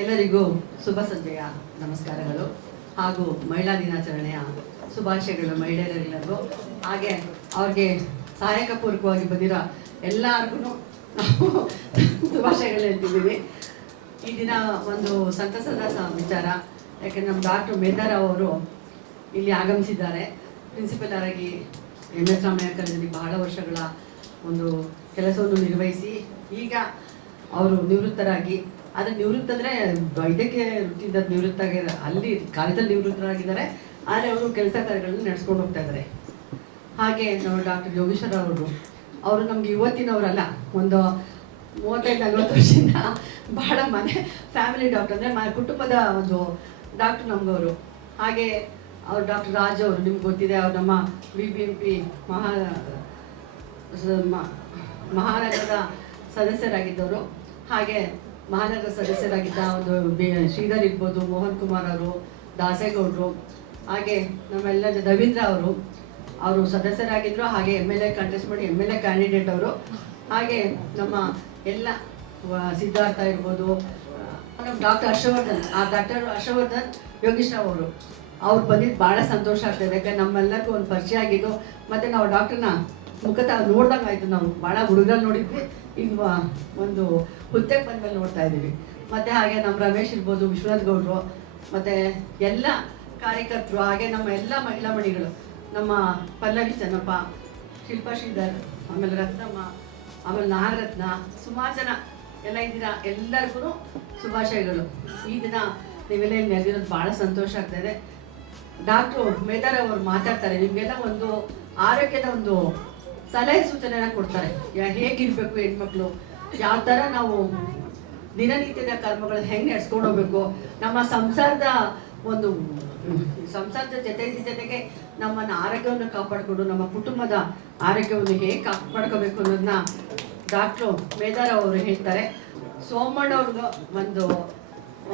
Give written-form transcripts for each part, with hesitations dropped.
ಎಲ್ಲರಿಗೂ ಶುಭ ಸಂಜೆಯ ನಮಸ್ಕಾರಗಳು ಹಾಗೂ ಮಹಿಳಾ ದಿನಾಚರಣೆಯ ಶುಭಾಶಯಗಳು ಮಹಿಳೆಯರೆಲ್ಲರಿಗೂ. ಹಾಗೆ ಅವ್ರಿಗೆ ಸಹಾಯಕ ಪೂರ್ವಕವಾಗಿ ಬಂದಿರೋ ಎಲ್ಲರಿಗೂ ನಾವು ಶುಭಾಶಯಗಳು ಹೇಳ್ತಿದ್ದೀವಿ. ಈ ದಿನ ಒಂದು ಸಂತಸದ ವಿಚಾರ, ಯಾಕೆಂದರೆ ನಮ್ಮ ಡಾಕ್ಟರ್ ಮೇಧಾರಾವ್ ಅವರು ಇಲ್ಲಿ ಆಗಮಿಸಿದ್ದಾರೆ. ಪ್ರಿನ್ಸಿಪಲ್ ಆಗಿ MS ರಾಮಯ್ಯ ಕಾಲೇಜಲ್ಲಿ ಬಹಳ ವರ್ಷಗಳ ಒಂದು ಕೆಲಸವನ್ನು ನಿರ್ವಹಿಸಿ ಈಗ ಅವರು ನಿವೃತ್ತರಾಗಿ, ಆದರೆ ನಿವೃತ್ತ ಅಂದರೆ ಇದಕ್ಕೆ ವೃತ್ತಿಯಿಂದ ನಿವೃತ್ತಾಗಿದ್ದಾರೆ, ಅಲ್ಲಿ ಕಾಲೇಜಲ್ಲಿ ನಿವೃತ್ತರಾಗಿದ್ದಾರೆ, ಆದರೆ ಅವರು ಕೆಲಸ ಕಾರ್ಯಗಳನ್ನು ನಡೆಸ್ಕೊಂಡು ಹೋಗ್ತಾ ಇದ್ದಾರೆ. ಹಾಗೆ ನಾವು ಡಾಕ್ಟರ್ ಯೋಗೇಶ್ವರ ಅವರು ನಮಗೆ ಇವತ್ತಿನವರಲ್ಲ, ಒಂದು 35-40 ವರ್ಷದಿಂದ ಬಹಳ ಫ್ಯಾಮಿಲಿ ಡಾಕ್ಟರ್ ಅಂದರೆ ಕುಟುಂಬದ ಒಂದು ಡಾಕ್ಟರ್ ನಮಗವರು. ಹಾಗೆ ಅವರು ಡಾಕ್ಟರ್ ರಾಜ್ ಅವರು ನಿಮ್ಗೆ ಗೊತ್ತಿದೆ, ಅವರು ನಮ್ಮ BBMP ಮಹಾನಗರದ ಸದಸ್ಯರಾಗಿದ್ದವರು. ಹಾಗೆ ಮಹಾನಗರ ಸದಸ್ಯರಾಗಿದ್ದ ಒಂದು ಶ್ರೀಧರ್ ಇರ್ಬೋದು, ಮೋಹನ್ ಕುಮಾರ್ ಅವರು, ದಾಸೇಗೌಡರು, ಹಾಗೆ ನಮ್ಮೆಲ್ಲ ರವೀಂದ್ರ ಅವರು ಸದಸ್ಯರಾಗಿದ್ದರು. ಹಾಗೆ MLA ಕಂಟೆಸ್ಟ್ ಮಾಡಿ MLA ಕ್ಯಾಂಡಿಡೇಟ್ ಅವರು. ಹಾಗೆ ನಮ್ಮ ಎಲ್ಲ ಸಿದ್ಧಾರ್ಥ ಇರ್ಬೋದು, ನಮ್ಮ ಡಾಕ್ಟರ್ ಹರ್ಷವರ್ಧನ್ ಯೋಗೀಶ್ ರಾವ್ ಅವ್ರು ಬಂದಿದ್ದು ಭಾಳ ಸಂತೋಷ ಆಗ್ತಾಯಿದೆ. ಯಾಕಂದ್ರೆ ನಮ್ಮೆಲ್ಲರಿಗೂ ಒಂದು ಪರಿಚಯ ಆಗಿದ್ದು, ಮತ್ತು ನಾವು ಡಾಕ್ಟ್ರನ್ನ ಮುಖತ ನೋಡ್ದಂಗೆ ಆಯಿತು. ನಾವು ಭಾಳ ಹುಡುಗರಲ್ಲಿ ನೋಡಿದ್ವಿ, ಈಗ ಒಂದು ಹುದ್ದೆಗೆ ಬಂದಮೇಲೆ ನೋಡ್ತಾ ಇದ್ದೀವಿ. ಮತ್ತು ಹಾಗೆ ನಮ್ಮ ರಮೇಶ್ ಇರ್ಬೋದು, ವಿಶ್ವನಾಥ್ ಗೌಡರು, ಮತ್ತು ಎಲ್ಲ ಕಾರ್ಯಕರ್ತರು, ಹಾಗೆ ನಮ್ಮ ಎಲ್ಲ ಮಹಿಳಾ ಮಣಿಗಳು, ನಮ್ಮ ಪಲ್ಲವಿ ಚೆನ್ನಪ್ಪ, ಶಿಲ್ಪಾ ಶ್ರೀಧರ್, ಆಮೇಲೆ ರತ್ನಮ್ಮ, ಆಮೇಲೆ ನಾಗರತ್ನ, ಸುಮಾರು ಜನ ಎಲ್ಲ ಇದ್ದೀರಾ. ಎಲ್ಲರಿಗೂ ಶುಭಾಶಯಗಳು. ಈ ದಿನ ನೀವೆಲ್ಲ ಇಲ್ಲಿ ನೆಲೆದಿರೋದು ಭಾಳ ಸಂತೋಷ ಆಗ್ತಾಯಿದೆ. ಡಾಕ್ಟ್ರು ಮೇಧಾರಾವ್ ಅವರು ಮಾತಾಡ್ತಾರೆ, ನಿಮಗೆಲ್ಲ ಒಂದು ಆರೋಗ್ಯದ ಒಂದು ಸಲಹೆ ಸೂಚನೆನ ಕೊಡ್ತಾರೆ. ಹೇಗಿರಬೇಕು ಹೆಣ್ಮಕ್ಳು, ಯಾವ ಥರ ನಾವು ದಿನನಿತ್ಯದ ಕರ್ಮಗಳು ಹೆಂಗೆ ನಡೆಸ್ಕೊಂಡು ಹೋಗ್ಬೇಕು, ನಮ್ಮ ಸಂಸಾರದ ಜೊತೆಗೆ ನಮ್ಮನ್ನು ಆರೋಗ್ಯವನ್ನು ಕಾಪಾಡಿಕೊಂಡು ನಮ್ಮ ಕುಟುಂಬದ ಆರೋಗ್ಯವನ್ನು ಹೇಗೆ ಕಾಪಾಡ್ಕೋಬೇಕು ಅನ್ನೋದನ್ನ ಡಾಕ್ಟ್ರು ಮೇಧಾರಾವ್ ಅವರು ಹೇಳ್ತಾರೆ. ಸೋಮಣ್ಣ ಅವ್ರಿಗೂ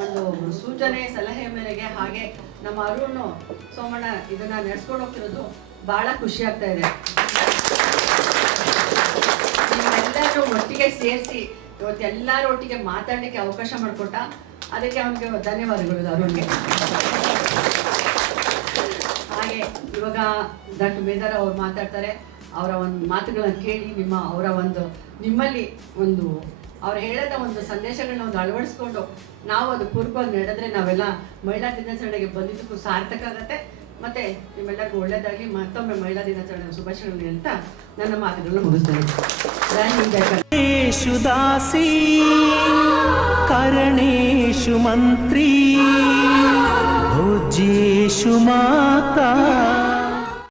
ಒಂದು ಸೂಚನೆ ಸಲಹೆ ಮೇರೆಗೆ, ಹಾಗೆ ನಮ್ಮ ಅರುಣ್ ಸೋಮಣ್ಣ ಇದನ್ನ ನಡೆಸ್ಕೊಂಡು ಹೋಗ್ತಿರೋದು ಭಾಳ ಖುಷಿ ಆಗ್ತಾ ಇದೆ. ನೀವೆಲ್ಲರೂ ಒಟ್ಟಿಗೆ ಸೇರಿಸಿ ಇವತ್ತೆಲ್ಲರೂ ಒಟ್ಟಿಗೆ ಮಾತಾಡಲಿಕ್ಕೆ ಅವಕಾಶ ಮಾಡಿಕೊಟ್ಟ, ಅದಕ್ಕೆ ಅವನಿಗೆ ಧನ್ಯವಾದಗಳು ಅರುಣ್ಗೆ. ಹಾಗೆ ಇವಾಗ ಡಾಕ್ಟರ್ ಮೇಧಾರಾವ್ ಅವ್ರು ಮಾತಾಡ್ತಾರೆ. ಅವರ ಒಂದು ಮಾತುಗಳನ್ನು ಕೇಳಿ ನಿಮ್ಮಲ್ಲಿ ಅವ್ರು ಹೇಳದ ಒಂದು ಸಂದೇಶಗಳನ್ನ ಅಳವಡಿಸ್ಕೊಂಡು ನಾವು ಅದು ಪೂರ್ವವಾಗಿ ನಡೆದ್ರೆ ನಾವೆಲ್ಲ ಮಹಿಳಾ ದಿನಾಚರಣೆಗೆ ಬಂದಿದ್ದಕ್ಕೂ ಸಾರ್ಥಕ ಆಗುತ್ತೆ. ಮತ್ತು ನಿಮ್ಮೆಲ್ಲರಿಗೂ ಒಳ್ಳೆಯದಾಗಿ. ಮತ್ತೊಮ್ಮೆ ಮಹಿಳಾ ದಿನಾಚರಣೆ ಶುಭಾಶಯಗಳನ್ನು ಹೇಳ್ತಾ ನನ್ನ ಮಾತುಗಳನ್ನ ಮುಗಿಸ್ತೇನೆ. ದಾಸಿ ಕರಣೇಶು ಮಂತ್ರಿ ಭೋಜ್ಯೇಶು ಮಾತಾ